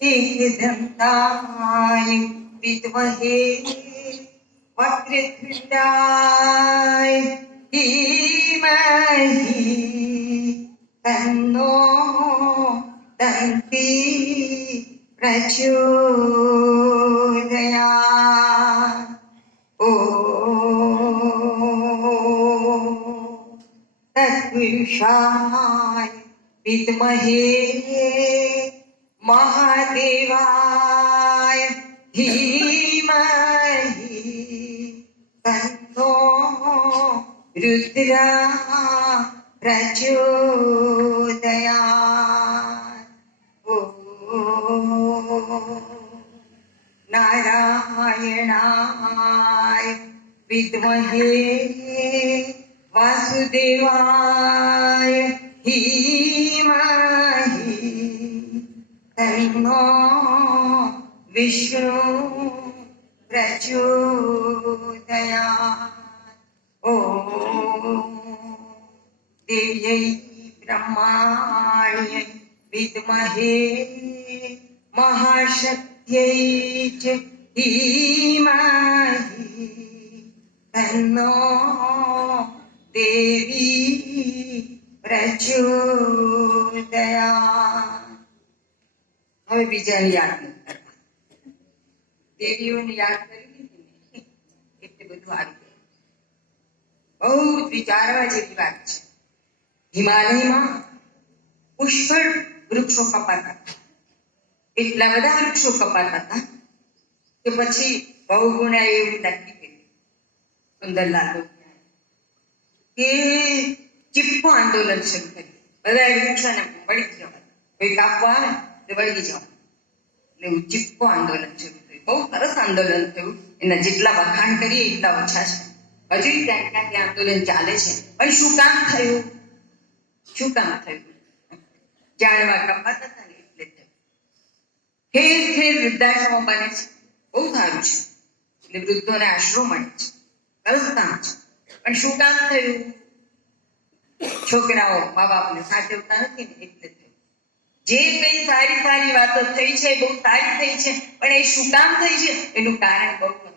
एकदन्ताय विद्महे वक्रतुण्डाय धीमहि तन्नो दन्ति प्रचोदयात्। ॐ तत्पुरुषाय विद्महे महादेवाय धीमहि तन्नो रुद्रः प्रचोदयात्। ॐ नारायणाय विद्महे वासुदेवाय धीमहि तन्नो विष्णु प्रचोदयात्। ॐ देव्यै ब्रह्माण्यै विद्महे महाशक्त्यै च धीमहि तन्नो देवी प्रचोदयात्। હવે બીજાને યાદ નથી કરતા, દેવીઓને યાદ કરી દીધી એટલે બધું આવી ગયું. બહુ વિચારવા જેવી વાત છે. હિમાલયમાં પુષ્કળ વૃક્ષો કપાતા હતા. એટલા બધા વૃક્ષો કપાતા હતા કે પછી બહુગુણાએ એવું નક્કી કર્યું, સુંદરલાલ કે ચીપકો આંદોલન શરૂ કર્યું. બધા વૃક્ષોને વળગી જવા, કોઈ કાપવા આવે તો વળગી જવા, એટલે એવું ચીપકો આંદોલન શરૂ થયું. બહુ સરસ આંદોલન થયું. એના જેટલા વખાણ કરીએ એટલા ઓછા છે. હજુ ક્યાંક ક્યાંક આંદોલન ચાલે છે. પણ શું કામ થયું? શું કામ થયું? ઝાડવા કપાતા હતા ને એટલે થયું. ઠેર ઠેર વૃદ્ધાશ્રમો બને છે, બહુ સારું છે. એટલે વૃદ્ધોને આશરો મળે છે, સરસ કામ છે. પણ શું કામ થયું? છોકરાઓ મા બાપને સાચવતા નથી ને એટલે થયું. જે કઈ સારી સારી વાતો થઈ છે બહુ સારી થઈ છે, પણ એ શું કામ થઈ છે એનું કારણ બહુ નથી.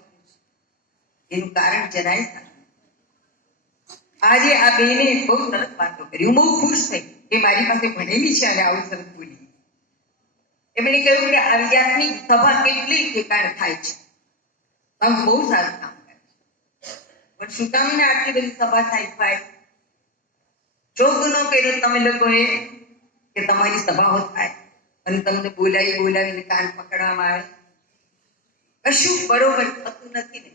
એનું કારણ જરાય નથી. આજે આ બેને બહુ સરસ વાતો કરી. હું બહુ ખુશ થઈ કે મારી પાસે ભણેલી છે અને આવું સરસ બોલી. એમણે કહ્યું કે આધ્યાત્મિક સભા કેટલી ઠેકાણ થાય છે, તમે બહુ સારું કામ કરે છે, પણ શું કામ ને આટલી બધી સભા થાય? ચોક ન કર્યો તમે લોકોએ કે તમારી સભાઓ થાય અને તમને બોલાવીને કાન પકડવામાં આવે. કશું બરોબર થતું નથી ને.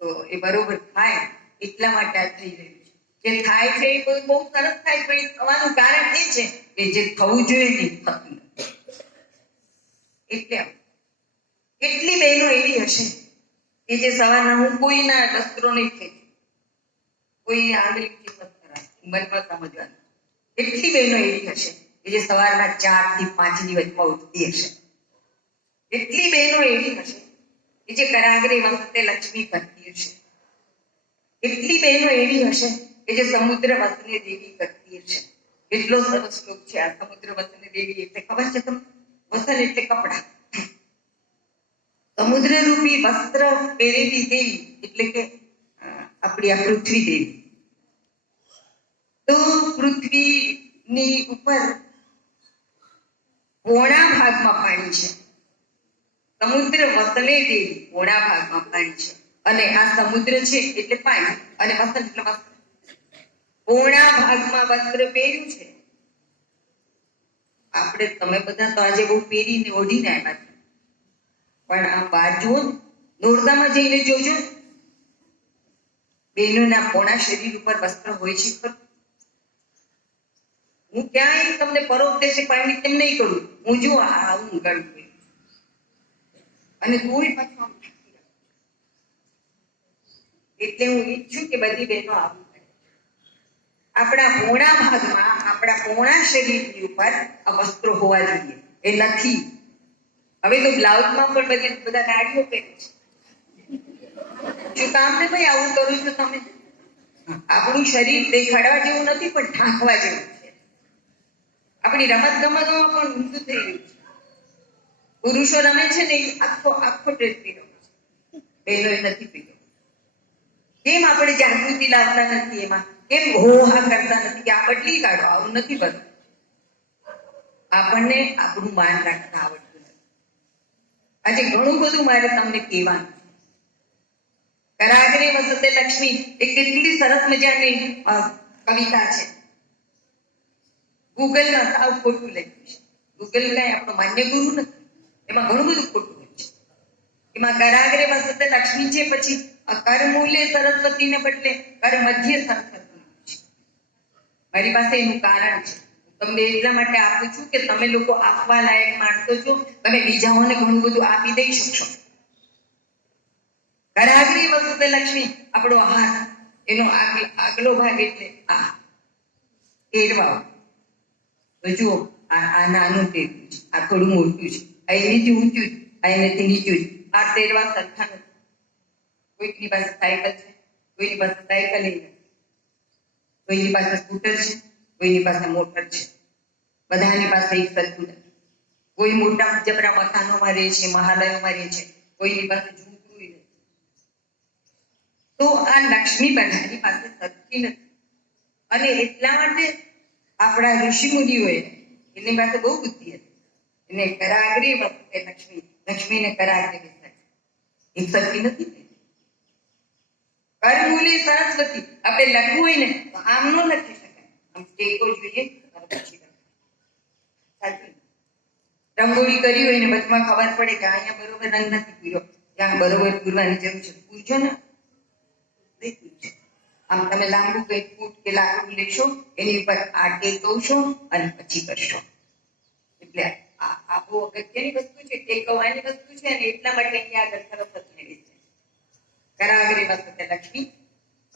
તો એ બરોબર થાય એટલા માટે આ થઈ રહ્યું છે. જે થાય છે એ બહુ સરસ થાય, પણ એ થવાનું કારણ એ છે કે જે થવું જોઈએ ને થતું નથી. એટલે કેટલી બહેનો એવી હશે કે જે સવારના હું કોઈના વસ્ત્રો નહીં ખેંચું, કોઈ આંગળીથી પથ્થર મનમાં સમજવાનું. એટલી બહેનો એવી હશે કે જે સવારના 4 થી 5 ની વચમાં ઉઠતી હશે. એટલી બહેનો એવી હશે કે જે કરાગ્રે વખતે લક્ષ્મી કરતી હશે. એટલી બહેનો એવી હશે કે જે સમુદ્ર વસને દેવી કરતી હશે. એટલો સરસ શ્લોક છે આ સમુદ્ર વસને દેવી એટલે ખબર છે તમને? વસન એટલે કપડા. સમુદ્ર રૂપી વસ્ત્ર પહેરેલી દેવી એટલે કે આપણી આ પૃથ્વી દેવી. તો પૃથ્વીની ઉપર પોણા ભાગમાં પાણી છે. સમુદ્ર વસને દેવી પોણા ભાગમાં પાણી છે, અને આ સમુદ્ર છે એટલે પાણી, અને વસન એટલે વસ્ત્ર. પોણા ભાગમાં વસ્ત્ર પહેર્યું છે. આપણે તમે બધા તો આજે બહુ પહેરીને ઓઢીને આવ્યા છે, પણ આ બહાર જુઓ, નોરતામાં જઈને જોજો, બહેનોના પોણા શરીર ઉપર વસ્ત્ર હોય છે ખરું? હું ક્યાંય તમને પરોપદેશે પાણી તેમ નહીં કરું. હું જો આવું ગળું અને કોઈ પાછું. એટલે હું ઈચ્છું કે બધી બહેનો આવું કરે. આપણા પોણા ભાગમાં, આપણા પોણા શરીરની ઉપર આ વસ્ત્રો હોવા જોઈએ. એ નથી. હવે તો બ્લાઉઝમાં પણ બધા નાડીઓ પહેરે છે. શું કામ ને ભાઈ આવું કરું છું તમે? આપણું શરીર દેખાડવા જેવું નથી, પણ ઢાંકવા જેવું છે. આપણી રમત ગમતમાં પણ ઊંધું પુરુષો રમે છે ને એ આખો આખો ડ્રેસ પીરો, બહેનો નથી પીરો. કેમ આપણે જાગૃતિ લાવતા નથી એમાં? કેમ હોહા કરતા નથી કે આ બદલી કાઢો? આવું નથી કરવું. આપણને આપણું માન રાખતા આવડતું નથી. આજે ઘણું બધું મારે તમને કહેવાનું. કરાગ્રે વસતે લક્ષ્મી એ કેટલી સરસ મજાની કવિતા છે. ગૂગલમાં સાવ ખોટું લખ્યું છે. ગૂગલ કઈ આપણો માન્ય ગુરુ નથી. એમાં ઘણું બધું ખોટું હોય છે. એમાં કરાગ્રે વસતે લક્ષ્મી છે, પછી કરમૂલે સરસ્વતી ને બદલે કર મધ્ય સરસ્વતી છે. મારી પાસે એનું કારણ છે. તમને એટલા માટે આપું છું કે તમે લોકો આપવા લાયક માણસો છો. તમે બીજાઓને ઘણું બધું આપી દઈ શકશો. કરાગ્રે વસતે લક્ષ્મી, આપણો હાથ, એનો આગલો ભાગ એટલે આ એરવાઓ. તો જુઓ, આ નાનું ટેરવું છે, આ થોડું મોટું છે, આ એનીથી ઊંચું છે, આ એનાથી નીચું છે. આ તેરવા સરખા નથી. કોઈકની પાસે સાયકલ છે, કોઈની પાસે સાયકલ નથી, કોઈની પાસે સ્કૂટર છે, કોઈની પાસે મોટર છે. બધાની પાસે એક સરખું નથી. કોઈ મોટા જબરા મકાનોમાં રહે છે, મહાલયોમાં રહે છે, કોઈની પાસે ઝૂંપડું નથી. તો આ લક્ષ્મી બધાની પાસે સરખી નથી. અને એટલા માટે આપણા ઋષિ મુનિઓએ એની પાસે બહુ બુદ્ધિ હતી. એને કરાગ્રે વસતે લક્ષ્મી, લક્ષ્મીને કરાગ્રે બેસાડી. એક સરખી નથી. કરમૂલે સરસ્વતી, આપણે લખવું હોય ને તો આમ ન લખી શકાય. આમ ટેકો જોઈએ. રંગોળી કરી હોય ને વચમાં ખબર પડે કે અહીંયા બરોબર રંગ નથી પૂર્યો, ત્યાં બરોબર પૂરવાની જરૂર છે, પૂરજો ને. આમ તમે લાંબુ કઈ ફૂટ કે લાકડું લેશો, એની ઉપર આ ટેકવશો અને પછી કરશો. એટલે આ બહુ અગત્યની વસ્તુ છે, ટેકવવાની વસ્તુ છે. અને એટલા માટે અહીંયા આગળ સરસ્વતી છે. કરાગ્રે વસતે લક્ષ્મી,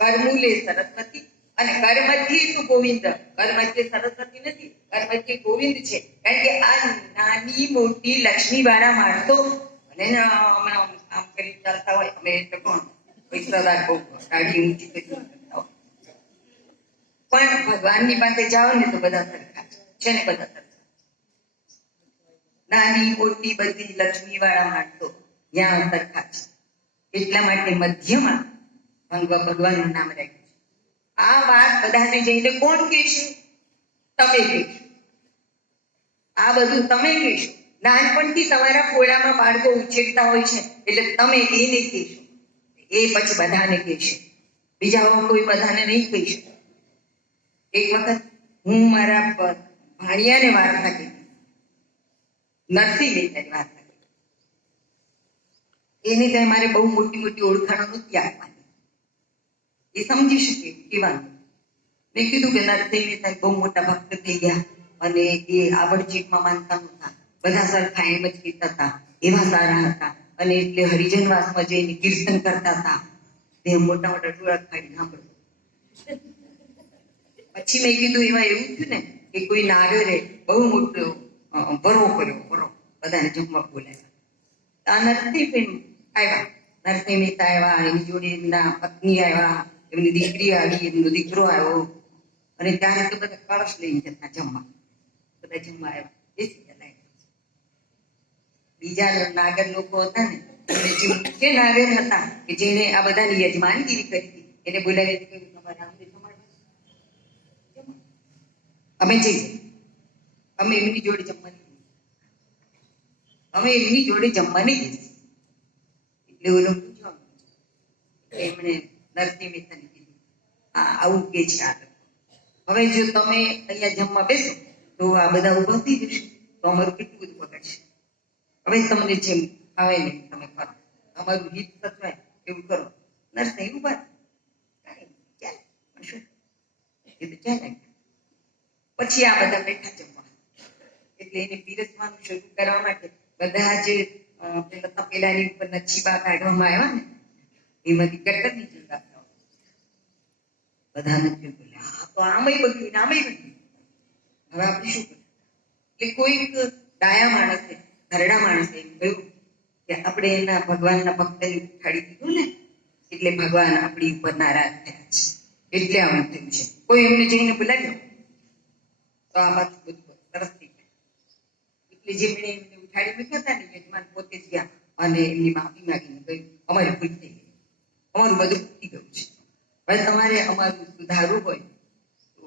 કરમૂલે સરસ્વતી, અને કર મધ્યે તું ગોવિંદ. કર મધ્યે સરસ્વતી નથી, કર મધ્યે ગોવિંદ છે. કારણ કે આ નાની મોટી લક્ષ્મી વાળા માણસો અને આમ કરી ચાલતા હોય. અમે એટલે કોણ પૈસાદાર બહુ ગાડી ઊંચી કરી કરતા હોય. પણ ભગવાનની પાસે જાઓ ને તો બધા સરખા છે ને, બધા સરખા. નાની મોટી બધી લક્ષ્મી વાળા માણસો ત્યાં સરખા છે. એટલા માટે મધ્યમાં ભગવાનનું નામ રાખ્યું છે. આ વાત બધાને જઈને કોણ કહેશે? તમે કહેશો. આ બધું તમે કહેશો. નાનપણથી તમારા ખોળામાં બાળકો ઉછેરતા હોય છે, એટલે તમે એને કહેશો. એ પછી બધાને કહેશે. બીજા કોઈ બધાને નહીં કહી શકે. એક વખત હું મારા ભાણિયાને વાર્તા કીધી, નરસિંહ મહેતાની વાર્તા. એને કઈ મારે બહુ મોટી મોટી ઓળખાણો નથી આપવાની, એ સમજી શકે કેવાનું. મેં કીધું કે નરસિંહ મહેતા બહુ મોટા ભક્ત થઈ ગયા અને એ આવડચીટમાં માનતા નહોતા. બધા સરખા એમ જ કહેતા હતા, એવા સારા હતા. અને એટલે હરિજનવાસમાં જઈને કીર્તન કરતા હતા. તે મોટા મોટા ટોળા કાઢી સાંભળતો. પછી મેં કીધું એમાં એવું થયું ને કે કોઈ નાગરે બહુ મોટો બરો કર્યો, બરો બધાને જમવા બોલાવ્યા. આ નરસિંહ આવ્યા, નરસિંહ મહેતા આવ્યા, એની જોડે એમના પત્ની આવ્યા, એમની દીકરી આવી, એમનો દીકરો આવ્યો. અને ત્યારે તો બધા કળશ લઈને જતા જમવા. બધા જમવા આવ્યા, બેસી ગયા. બીજા નાગર લોકો હતા ને, જે મુખ્ય નાગર હતા કે જેને આ બધાની યજમાનગીરી કરી હતી, એને બોલાવી કહ્યું, તમારે આમને અમે જઈએ, અમે એમની જોડે જમવાની, અમે એમની જોડે જમવાની જઈશું. એટલે ઓલો પૂછવા એમણે નરસિંહ મહેતાને કીધું, આવું કે છે આ. હવે જો તમે અહીંયા જમવા બેસો તો આ બધા ઉભા થઈ જશે, તો અમારું કેટલું બધું બગડશે. હવે તમને જેમ આવે ને તમે કરો, અમારું હિત સચવાય એવું કરો. નરસિંહ ઉભા પછી આ બધા બેઠા જમવા. એટલે એને પીરસવાનું શરૂ કરવા માટે બધા જે તપેલાની ઉપરના છીપા કાઢવામાં આવ્યા ને, એમાંથી કટર નીચે રાખતા બધાને બોલે, આ તો આમય બગડ્યું ને આમય બગડ્યું. હવે આપણે શું કરીએ? એટલે કોઈક ડાયા માણસે, ઘરડા માણસે એમ કહ્યું કે આપણે એના ભગવાનના ભક્તને ઉઠાડી દીધું ને, એટલે ભગવાન આપણી ઉપર નારાજ થયા છે, એટલે આવું થયું છે. કોઈ એમને જઈને બોલાવ્યો તો આ વાત બધું સરસ થઈ જાય. એટલે જેમણે એમને થાળી મૂક્યા હતા ને યજમાન પોતે જ ગયા અને એમની માફી માંગીને કહ્યું અમારી ભૂલ થઈ ગઈ, અમારું બધું તૂટી ગયું છે, હવે તમારે અમારું સુધારવું હોય તો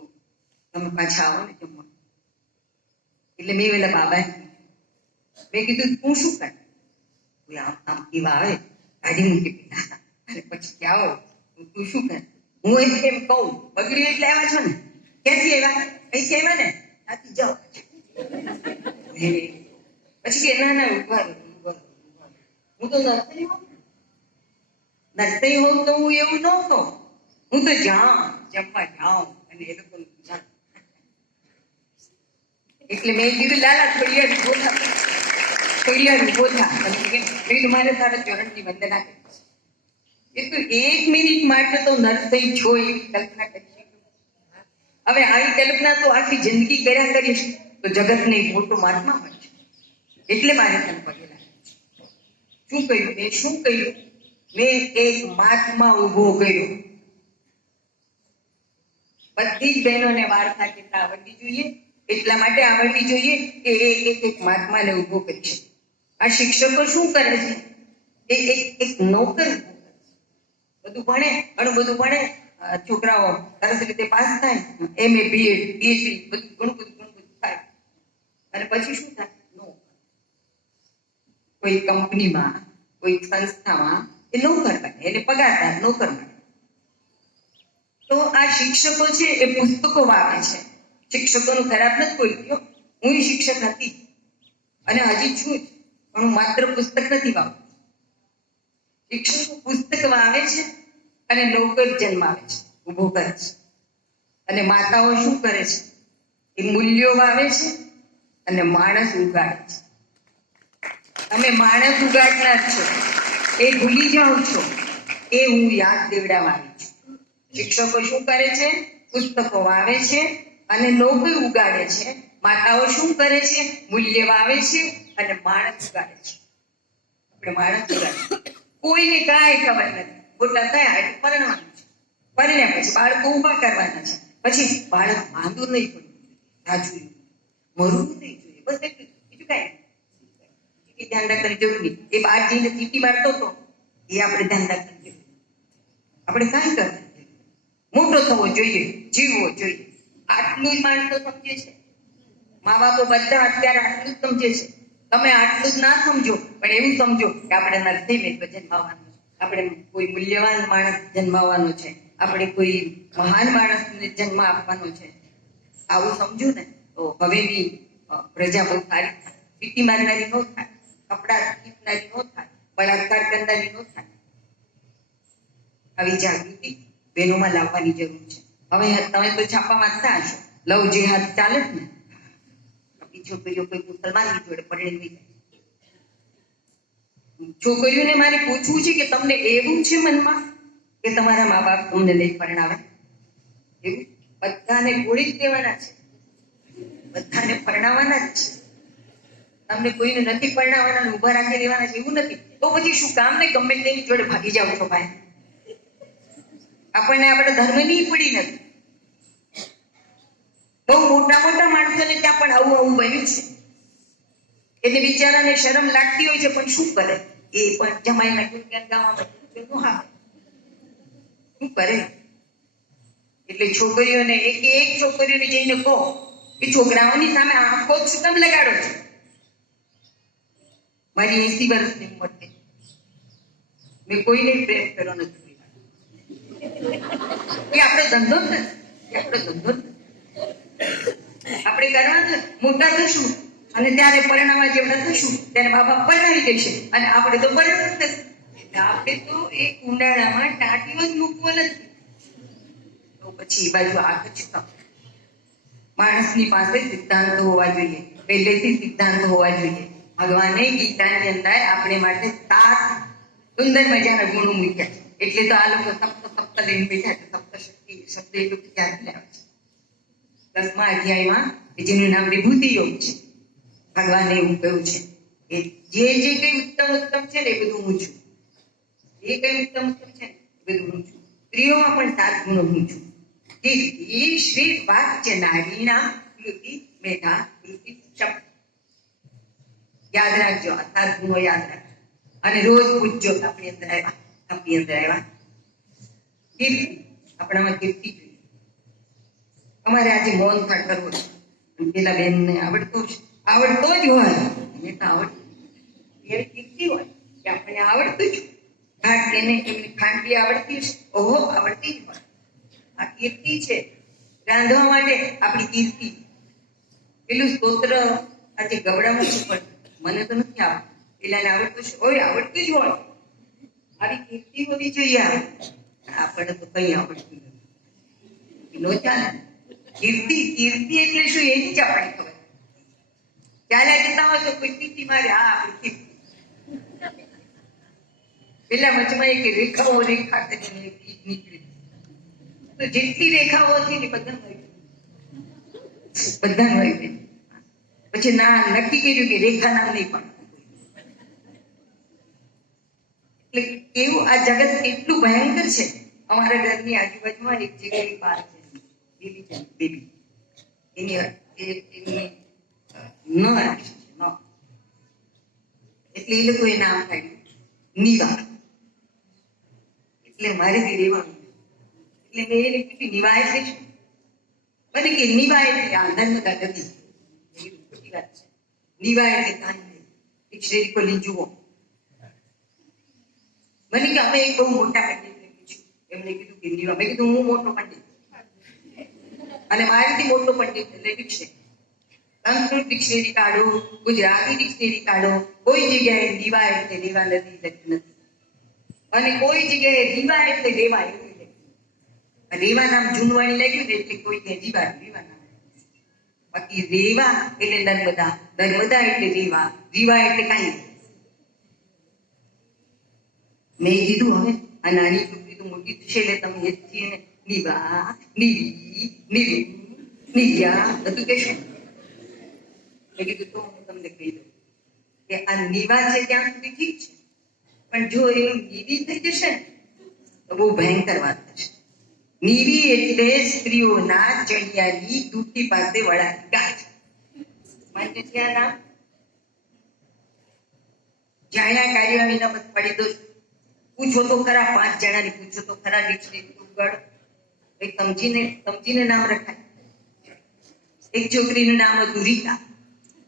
તમે પાછા આવો ને જમવા. એટલે મેં પેલા બાબા મેં કીધું તું શું કર, આમ આમ એવા આવે ગાડી મૂકી પીધા અને પછી કે આવો તું શું કર. હું એમ કહું બગડી એટલે આવ્યા છો ને, ક્યાંથી આવ્યા, અહીંથી આવ્યા ને, આથી જાઓ. પછી કે ના ના ઉભા હું તો નર્સરી હોઉં તો હું એવું ન કહું, હું તો જાઉં જમવા જાઉં અને એ લોકોનું જાઉં. એટલે મેં કીધું લાલા થોડી વાર ઉભો થા, થોડી વાર ઉભો થા. મેં મારે તારા ચરણની વંદના કરી છે. એ તો 1 મિનિટ માટે તો નર્સરી છો એવી કલ્પના કરી શકું. હવે આવી કલ્પના તો આખી જિંદગી કર્યા કરીશ તો જગતને એક મોટો મહાત્મા મળશે. એટલે મારે તને પગે લાગે. શું કહ્યું મેં, શું કહ્યું મેં, એક મહાત્મા ઉભો કર્યો. બધી જ બહેનોને વાર્તા કહેતા આવડવી જોઈએ, એટલા માટે આવડવી જોઈએ કે એ એક મહાત્માને ઉભો કરી છે. આ શિક્ષકો શું કરે છે, એ એક નોકર ઉભો કરે છે. બધું ભણે, ઘણું બધું ભણે, છોકરાઓ સરસ રીતે પાસ થાય, MA BEd PhD બધું ઘણું બધું થાય અને પછી શું થાય, કોઈ કંપનીમાં કોઈ સંસ્થામાં એ નોકર બને, એને પગારદાર નોકર બને. તો આ શિક્ષકો છે એ પુસ્તકો વાવે છે. શિક્ષકોનું ખરાબ નથી કોઈ કહ્યું, હું શિક્ષક હતી અને હજી છું જ, પણ હું માત્ર પુસ્તક નથી વાવતી. શિક્ષકો પુસ્તક વાવે છે અને નોકર જન્માવે છે, ઉભો કરે છે. અને માતાઓ શું કરે છે, એ મૂલ્યો વાવે છે અને માણસ ઉગાડે છે. તમે માણસ ઉગાડનાર છો, એ ભૂલી જાઓ છો, એ હું યાદ દેવડાવવાની છું. શિક્ષકો શું કરે છે, પુસ્તકો વાવે છે અને નોકર ઉગાડે છે. માતાઓ શું કરે છે, મૂલ્ય વાવે છે અને માણસ ઉગાડે છે. આપણે માણસ ઉગાડે, કોઈને કાંઈ ખબર નથી. મોટા થયા એટલે પરણવાનું છે, પરણ્યા પછી બાળકો ઊભા કરવાના છે. પછી બાળક માંદું નહીં પડવું, રાજુ મરવું નહીં જોઈએ, બસ એટલું, બીજું કાંઈ ધ્યાન રાખવાની જરૂર નહીં. એ બહાર જઈને સીટી મારતો હતો, એ આપણે ધ્યાન રાખવાની જરૂર. આપણે કાંઈ કરતા મોટો થવો જોઈએ, જીવવો જોઈએ. આટલું જ માણસો સમજે છે. મા બાપો બધા અત્યારે આટલું જ સમજે છે. તમે આટલું જ ના સમજો, પણ એવું સમજો કે આપણે નરસિંહ જન્માવાનું છે, આપણે કોઈ મૂલ્યવાન માણસ જન્માવાનો છે, આપણે કોઈ મહાન માણસને જન્મ આપવાનો છે. આવું સમજુ ને તો હવેની પ્રજા બહુ સારી થાય, સીટી મારનારી ન થાય, કપડા ટીપનારી ન થાય, બળાત્કાર કરનારી ન થાય. આવી જાગૃતિ બહેનોમાં લાવવાની જરૂર છે. હવે તમે તો છાપા વાંચતા હશો, લવ જેહાદ ચાલે જ ને, આપણી છોકરીઓ કોઈ મુસલમાનની જોડે પરણેલી જાય. છોકરીઓને મારે પૂછવું છે કે તમને એવું છે મનમાં કે તમારા મા બાપ તમને લઈ પરણાવે? એવું બધાને ગોળી જ દેવાના છે, બધાને પરણાવવાના જ છે. તમને કોઈને નથી પરણાવવાના, ઉભા રાખી દેવાના છે એવું નથી. તો પછી શું કામ ને ગમે તેની જોડે ભાગી જાવ છો ભાઈ? આપણને આપણા ધર્મની પડી નથી. બહુ મોટા મોટા માણસોને ત્યાં પણ આવું આવું બન્યું છે. એટલે બિચારાને શરમ લાગતી હોય છે, પણ શું કરે, એ પણ જમાઈના ગુણગાન ગાવામાં શું કરે. એટલે છોકરીઓને એક છોકરીઓને જઈને કહો કે છોકરાઓની સામે આંખો શું કામ લગાડો છો? મારી 80 વર્ષની ઉંમર થઈ, મેં કોઈને પ્રેમ કર્યો નથી. એ આપણે ધંધો જ નથી, આપણે ધંધો જ નથી. આપણે કરવાનું મોટા થશું અને ત્યારે પરિણામમાં જેવડા થશું ત્યારે મા બાપ પરણાવી દેશે અને આપણે તો પરણવું જ નથી. એટલે આપણે તો એક ઉનાળામાં ટાંટીઓ જ મૂકવો નથી. તો પછી બાજુ આગ જ કામ. માણસની પાસે સિદ્ધાંત હોવા જોઈએ, પહેલેથી સિદ્ધાંત હોવા જોઈએ. ભગવાને ગીતાની અંદર આપણે માટે 7 સુંદર મજાના ગુણો મૂક્યા છે. એટલે તો આ લોકો સપ્ત લઈને બેઠા છે. સપ્તશક્તિ શબ્દ એ લોકો ક્યાંથી લાવે છે? 10મા અધ્યાયમાં જેનું નામ વિભૂતિ યોગ છે, ભગવાને એવું કહ્યું છે કે જે કઈ ઉત્તમ છે ને એ બધું હું છું. જે કઈ ઉત્તમ છે ને એ બધું હું છું. સ્ત્રીઓમાં પણ 7 ગુણો હું છું. શ્રી વાક્ય નારીના કૃતિ મેધા કૃતિ શબ્દ. યાદ રાખજો, આ 7 ગુણો યાદ રાખજો અને રોજ પૂછજો કે આપણી અંદર આવ્યા. કીર્તિ, આપણામાં કીર્તિ જોઈએ. અમારે આજે મૌન થાળ કરવો છે. પેલા બેનને આવડતો જ હોય, એને તો આવડતું ત્યારે કીર્તિ હોય કે આપણને આવડતું જ. એમની ખાંડવી આવડતી છે, ઓહો આવડતી જ હોય. આ કીર્તિ છે. રાંધવા માટે આપણી કીર્તિ. પેલું સ્તોત્ર આજે ગવડામાં છે પણ મને તો નથી આવડતું. પેલાને આવડતું છે, ઓય આવડતું જ હોય. આવી કીર્તિ હોવી જોઈએ. આપણને તો કઈ આવડતું નથી. નો ચાલે. કીર્તિ એટલે શું એની જ આપણને ખબર. ચાલ્યા જતા હોય તો કોઈ કીર્તિ મારે, હા આપણી કીર્તિ. પેલા વચમાં એક રેખાઓ નીકળી. તો જેટલી રેખાઓ હતી ને બધા હોય. પછી નક્કી કર્યું કે રેખા નામ નહીં પણ. એટલે કેવું આ જગત કેટલું ભયંકર છે. અમારા ઘરની આજુબાજુમાં એક જગ્યાએ પાર્ક છે, બેબી એની ન રાખી ન, એટલે એ લોકોએ નામ કાઢ્યું નીવા. એટલે મારેથી રહેવાનું. એટલે મેં એને કીધું નીવા એટલે શું? મને કે નીવા એટલે આ નર્મદા નદી. ખોટી વાત છે. નીવા એટલે કાંઈ નહીં. ડિક્શનરી ખોલી જુઓ. મને કે અમે એક બહુ મોટા પંડિતને પૂછ્યું, એમણે કીધું કે નીવા. મેં કીધું હું મોટો પંડિત અને મારીથી મોટો પંડિત એટલે ડિક્શનરી. સંસ્કૃત ડિક્શનરી કાઢો, ગુજરાતી ડિક્શનરી કાઢો, કોઈ જગ્યાએ નીવા એટલે રેવા નદી લખી નથી. અને કોઈ જગ્યાએ રીવા એટલે રેવા એવું લખ્યું. રેવા નામ જૂનવાણી લખ્યું ને એટલે કોઈ રેવા નામ. બાકી રેવા એટલે નર્મદા, નર્મદા એટલે રેવા, રીવા એટલે કાંઈ નહીં. મેં કીધું હવે આ નાની છોકરી તો મોટી થશે એટલે તમે એ જ છીએ ને, નીવા, નીવી, નીવી, નીવ્યા બધું કહેશો. મેં કીધું તો હું તમને કહી દઉં કે આ નીવા છે ત્યાં સુધી ઠીક છે, પણ જો એ નીવી થઈ જશે ને તો બહુ ભયંકર વાત થશે. નીવી એટલે સ્ત્રીઓના ચણિયાની દૂધી પાસે વળાતી ગાય. માન્ય છે આ નામ. જાણ્યા કાર્ય વિના મત પડી દો. પૂછો તો ખરા, 5 જણાને પૂછો તો ખરા. ડિક્શનરી ઉગાડો, સમજીને નામ રખાય. એક છોકરીનું નામ હતું રીતા.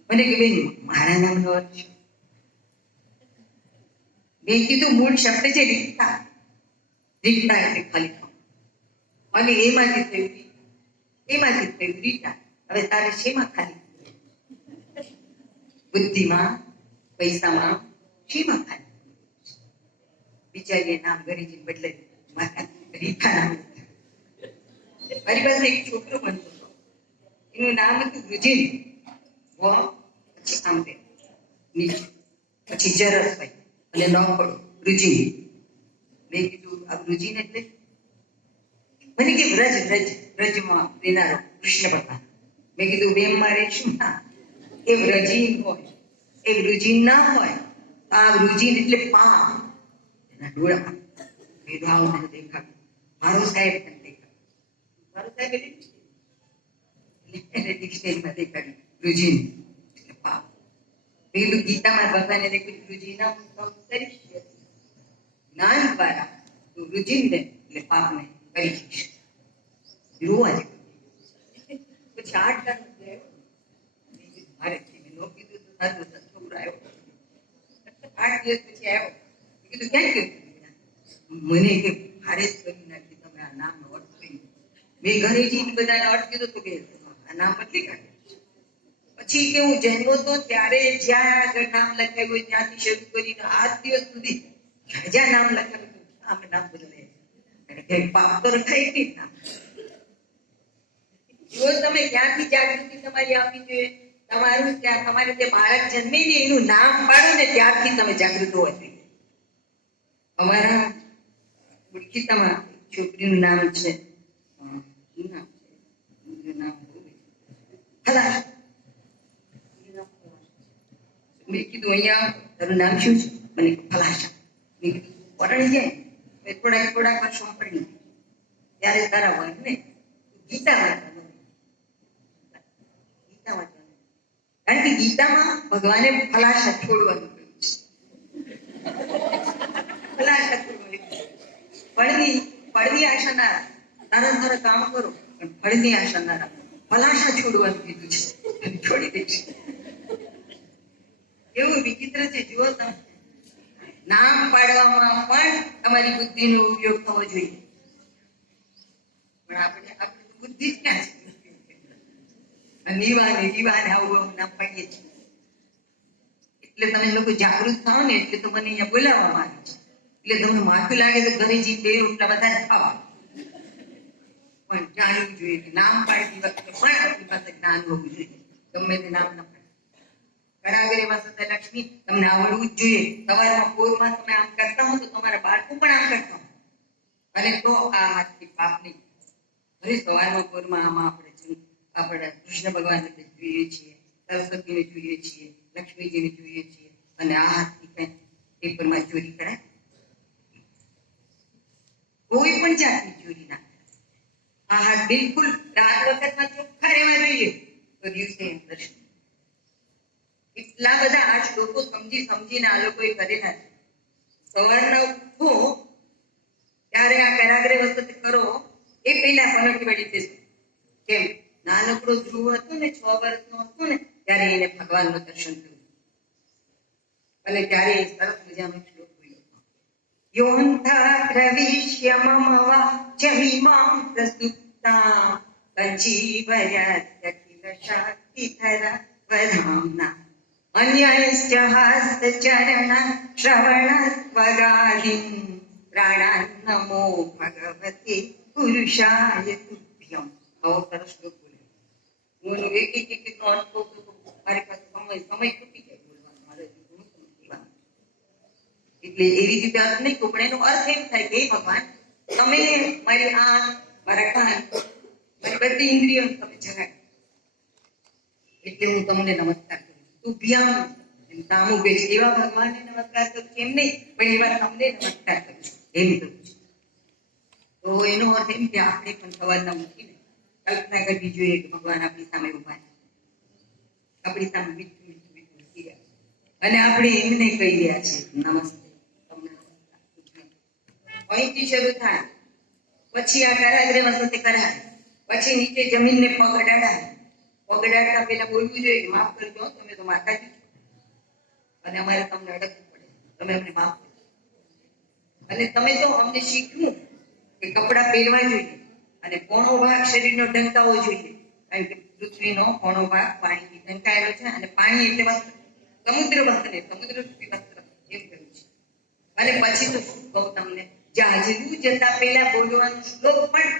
મને કે બેન મારા નામનો અર્થ છે. મેં કીધું મૂળ શબ્દ છે રીતા. રીતા એટલે ખાલી અને એમાંથી થયું રીતા. હવે તારે શેમાં ખાલી? બુદ્ધિમાં, પૈસામાં, શેમાં ખાલી? બિચારીએ નામ ગરીજી બદલે રીતા નામ. મારી પાસે એક છોકરો બનતો હતો, એનું નામ હતું વૃજિન. પછી આંબે નીચે, પછી જરસભાઈ અને નોકડો વૃજિન. મેં કીધું આ વૃજિન એટલે? મને કે વ્રજમાં રહેનારો કૃષ્ણ ભગવાન. મેં કીધું બેમ મારે શું ના, એ વ્રજીન હોય, એ વૃજિન ના હોય. આ વૃજિન એટલે પામ. એના ડોળામાં ભેદભાવ મને દેખાડ્યો. મારો સાહેબ મને દેખાડ્યો. મારો સાહેબ એટલે ડિક્શનરીમાં દેખાડ્યું વૃજિન એટલે પાપ. પેલું ગીતામાં ભગવાને દેખ્યું વૃજિના જ્ઞાન દ્વારા વૃજિનને એટલે પાપને કરી શકશે. રોવા જ પછી 8 મારે નો કીધું તો સારું છોકરો આવ્યો. 8 દિવસ પછી આવ્યો. કીધું ક્યાં ગયું? મને કે ભારે જ કરી નાખી તમે આ નામનો અર્થ કહી. મેં ઘરે જઈને બધાને અર્થ કીધો તો કે આ નામ બદલી કાઢે. પછી કે હું જન્મો તો ત્યારે જ્યાં આગળ નામ લખાયું હોય ત્યાંથી શરૂ કરીને આજ દિવસ સુધી જ્યાં નામ લખાયું આમ નામ બદલે. પાપ તો રખાય નહીં નામ. જો તમે ક્યાંથી જાગૃતિ તમારી આપવી જોઈએ, તમારું ત્યાં તમારે જે બાળક જન્મે ને એનું નામ પાડો ને ત્યારથી તમે જાગૃત હોવા જોઈએ. અમારા ઓળખીતામાં છોકરીનું નામ છે ખલાસ. મેં કીધું અહીંયા તારું નામ શું છે? મને ફલાશા. મેં કીધું પરણી જાય થોડાક વર્ષો પરણી ત્યારે તારા વન ને ગીતા વાંચવાનું. કારણ કે ગીતામાં ભગવાને ફલાશા છોડવાનું કહ્યું છે. ફલાશા છોડવાનું. ફળની આશા ના રાખો. સારા કામ કરો પણ ફળની આશા ના રાખો. ફલાશા છોડવાનું કીધું છે. છોડી દઈશ. એવું વિચિત્ર છે. જુઓ તમે, નામ પાડવામાં પણ તમારી બુદ્ધિનો ઉપયોગ થવો જોઈએ. પણ આપણે બુદ્ધિ જ ક્યાં છે? દીવાને આવું નામ પાડીએ છીએ. એટલે તમે લોકો જાગૃત થાવ ને એટલે તો મને અહીંયા બોલાવવામાં આવે છે. એટલે તમને માથું લાગે તો ઘરે જી 2 રોટલા વધારે ખાવા. પણ જાણવું જોઈએ કે નામ પાડતી વખતે પણ આપણી પાસે જ્ઞાન હોવું જોઈએ. ગમે તે નામ ન પાડે. કરાગરેમાં સતા લક્ષ્મી તમને આવડવું જ જોઈએ. સવારમાં પોરમાં તમે આમ કરતા હો તો તમારા બાળકો પણ આમ કરતા હો. અને તો આ હાથથી પાપ નહીં. હવે સવારમાં પોરમાં આમાં આપણે કૃષ્ણ ભગવાનને જોઈએ છીએ, સરસ્વતીને જોઈએ છીએ, લક્ષ્મીજીને જોઈએ છીએ, અને આ હાથથી કઈ પેપરમાં ચોરી કરાય? કોઈ પણ જાતની ચોરી ના કરાય. આ હાથ બિલકુલ રાત વખતમાં ચોખ્ખા રહેવા જોઈએ. તો દિવસે દર્શન. એટલા બધા આ શ્લોકો સમજીને આ લોકોએ કરેલા છે. સવારના ઉઠો ત્યારે આ કરાગ્રે વખત કરો એ પહેલા પલટી વળી દેશે. કેમ? નાનકડો ધ્રુવ હતો ને, 6 વર્ષનો હતો ને, ત્યારે એને ભગવાનનું દર્શન થયું. અને ત્યારે એ સરસ મજાનો શ્લોક બોલ્યો. યોન્થા પ્રવિશ્ય મમ વાચમિમાં પ્રસુપ્તા સંજીવયત્ય કિલ શાક્તિધરા વધામ્ના અન્યશ્ચ હસ્તચરણ શ્રવણત્વગાદિં પ્રાણાન નમો ભગવતે પુરુષાય તુભ્યં. આવો સરસ શ્લોક બોલ્યો. હું એક નોટ કહું તો મારી પાસે સમય ખૂટી જાય બોલવાનો. મારે ઘણું સમજવાનું. એટલે એવી રીતે અર્થ નહીં કહું, પણ એનો અર્થ એમ થાય કે ભગવાન તમે મારી આંખ, મારા કાન, મારી બધી ઇન્દ્રિયો તમે જગાડી. એટલે હું તમને નમસ્કાર કરું. તુભ્યં એમ નામ ઉભે છે. એવા ભગવાનને નમસ્કાર કરું છું એમ નહીં, પણ એવા તમને નમસ્કાર કરું છું એમ કરું છું. તો એનો અર્થ એમ કે આપણે પણ સવારના મૂકીને કલ્પના કરવી જોઈએ કે ભગવાન આપણી સામે ઉભા છે, આપણી સામે મીઠું મૂકી રહ્યા છે, અને આપણે એમને કહી રહ્યા છે નમસ્તે, તમને અહીંથી શરૂ થાય. પછી આ કરાગ્રેમાં સાથે કરાય. પછી નીચે જમીનને પગ અડાડાય. પગ અડાડતા પહેલા બોલવું જોઈએ કે માફ કરજો, તમે તો માતાજી છો અને અમારે તમને અડકવું પડે, તમે અમને માફ કરજો. અને તમે તો અમને શીખવું કે કપડાં પહેરવા જોઈએ અને કોણો ભાગ શરીરનો ઢંકાવો જોઈએ. કારણ કે પૃથ્વીનો કોણો ભાગ પાણીથી ઢંકાયેલો છે, અને પાણી એટલે વસ્ત્ર, સમુદ્ર વસ્ત્ર ને સમુદ્ર રૂપી વસ્ત્ર એમ કહ્યું છે. અને પછી તો શું કહું તમને, જાજરૂ જતા પહેલા બોલવાનો શ્લોક પણ